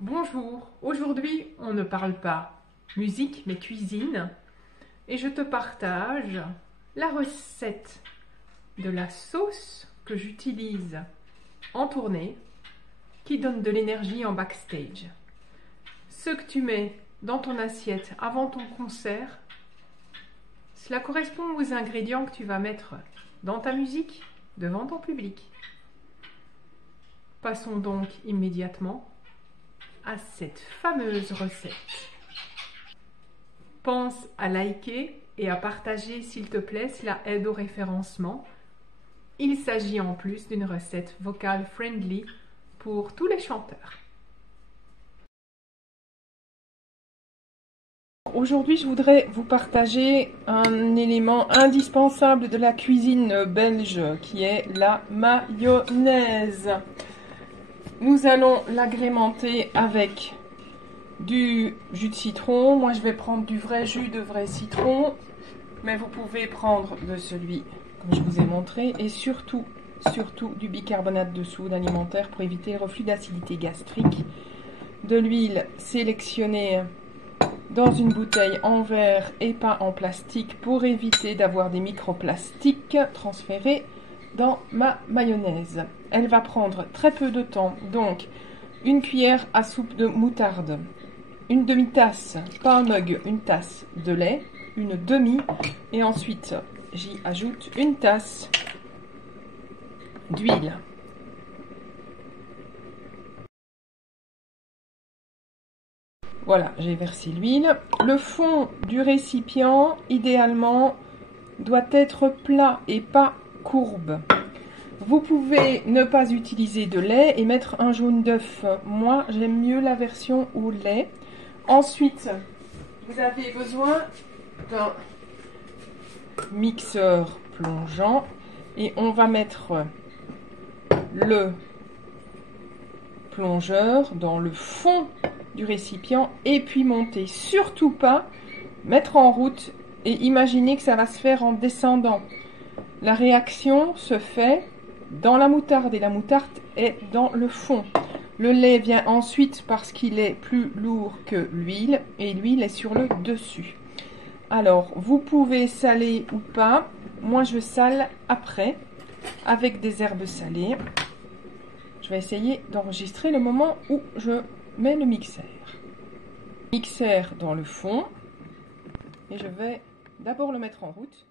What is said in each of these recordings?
Bonjour, aujourd'hui on ne parle pas musique mais cuisine et je te partage la recette de la sauce que j'utilise en tournée qui donne de l'énergie en backstage. Ce que tu mets dans ton assiette avant ton concert, cela correspond aux ingrédients que tu vas mettre dans ta musique devant ton public. Passons donc immédiatement à cette fameuse recette. Pense à liker et à partager s'il te plaît, cela aide au référencement. Il s'agit en plus d'une recette vocale friendly pour tous les chanteurs. Aujourd'hui, je voudrais vous partager un élément indispensable de la cuisine belge qui est la mayonnaise. Nous allons l'agrémenter avec du jus de citron. Moi, je vais prendre du vrai jus de vrai citron, mais vous pouvez prendre de celui comme je vous ai montré et surtout du bicarbonate de soude alimentaire pour éviter le reflux d'acidité gastrique. De l'huile sélectionnée dans une bouteille en verre et pas en plastique pour éviter d'avoir des microplastiques transférés dans ma mayonnaise. Elle va prendre très peu de temps, donc une cuillère à soupe de moutarde, une demi-tasse, pas un mug, une tasse de lait, une demi, et ensuite j'y ajoute une tasse d'huile. Voilà, j'ai versé l'huile. Le fond du récipient, idéalement, doit être plat et pas courbe. Vous pouvez ne pas utiliser de lait et mettre un jaune d'œuf. Moi, j'aime mieux la version au lait. Ensuite, vous avez besoin d'un mixeur plongeant et on va mettre le plongeur dans le fond du récipient et puis monter. Surtout pas mettre en route et imaginer que ça va se faire en descendant. La réaction se fait dans la moutarde et la moutarde est dans le fond. Le lait vient ensuite parce qu'il est plus lourd que l'huile et l'huile est sur le dessus. Alors, vous pouvez saler ou pas. Moi, je sale après avec des herbes salées. Je vais essayer d'enregistrer le moment où je mets le mixeur. Mixeur dans le fond. Et je vais d'abord le mettre en route.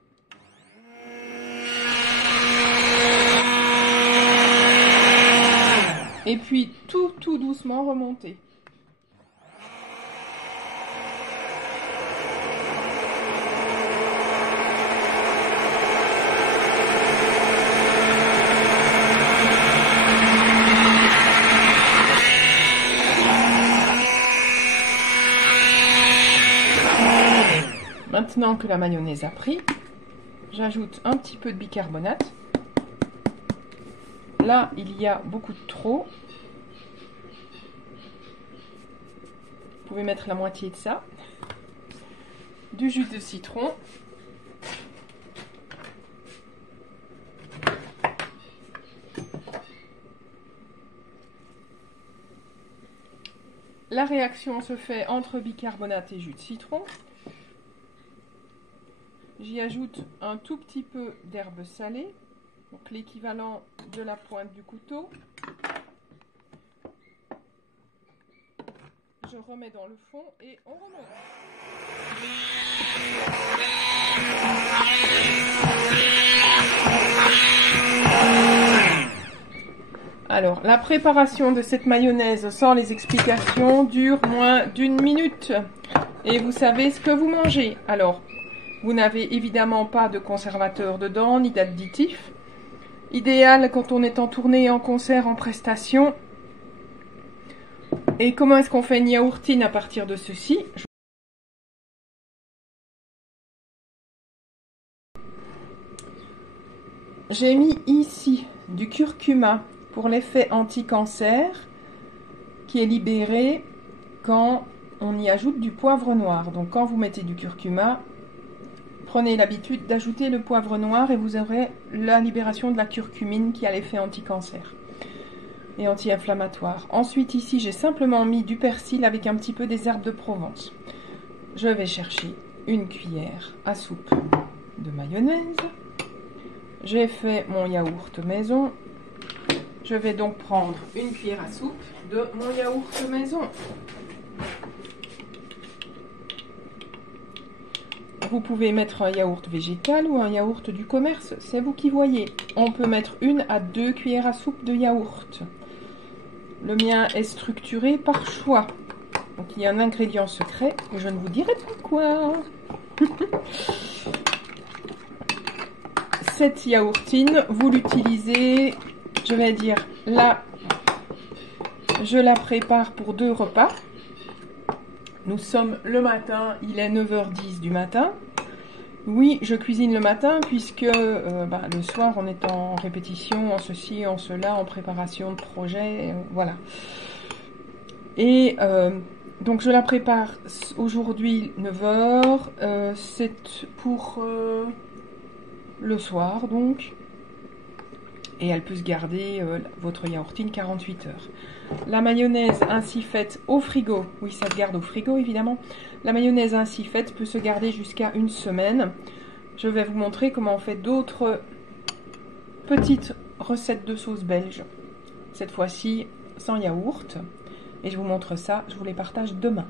Et puis tout doucement remonter. Maintenant que la mayonnaise a pris, j'ajoute un petit peu de bicarbonate. Là, il y a beaucoup de trop. Vous pouvez mettre la moitié de ça. Du jus de citron. La réaction se fait entre bicarbonate et jus de citron. J'y ajoute un tout petit peu d'herbes salées, donc l'équivalent de la pointe du couteau. Je remets dans le fond et on remonte. Alors, la préparation de cette mayonnaise sans les explications dure moins d'1 minute. Et vous savez ce que vous mangez. Alors, vous n'avez évidemment pas de conservateur dedans, ni d'additifs. Idéal quand on est en tournée, en concert, en prestation. Et comment est-ce qu'on fait une yaourtine à partir de ceci? J'ai mis ici du curcuma pour l'effet anti-cancer qui est libéré quand on y ajoute du poivre noir. Donc quand vous mettez du curcuma, prenez l'habitude d'ajouter le poivre noir et vous aurez la libération de la curcumine qui a l'effet anti-cancer. et anti-inflammatoire. Ensuite, ici, j'ai simplement mis du persil avec un petit peu des herbes de Provence. Je vais chercher une cuillère à soupe de mayonnaise. J'ai fait mon yaourt maison. Je vais donc prendre une cuillère à soupe de mon yaourt maison. Vous pouvez mettre un yaourt végétal ou un yaourt du commerce, c'est vous qui voyez. On peut mettre 1 à 2 cuillères à soupe de yaourt. Le mien est structuré par choix. Donc il y a un ingrédient secret et je ne vous dirai pas quoi. Cette yaourtine, vous l'utilisez, je vais dire là, je la prépare pour 2 repas. Nous sommes le matin, il est 9h10 du matin. Oui, je cuisine le matin puisque le soir on est en répétition, en ceci, en cela, en préparation de projet, voilà. Et donc je la prépare aujourd'hui 9h, c'est pour le soir donc. Et elle peut se garder, votre yaourtine, 48 heures. La mayonnaise ainsi faite au frigo, oui ça se garde au frigo évidemment, la mayonnaise ainsi faite peut se garder jusqu'à 1 semaine. Je vais vous montrer comment on fait d'autres petites recettes de sauce belge, cette fois-ci sans yaourt. Et je vous montre ça, je vous les partage demain.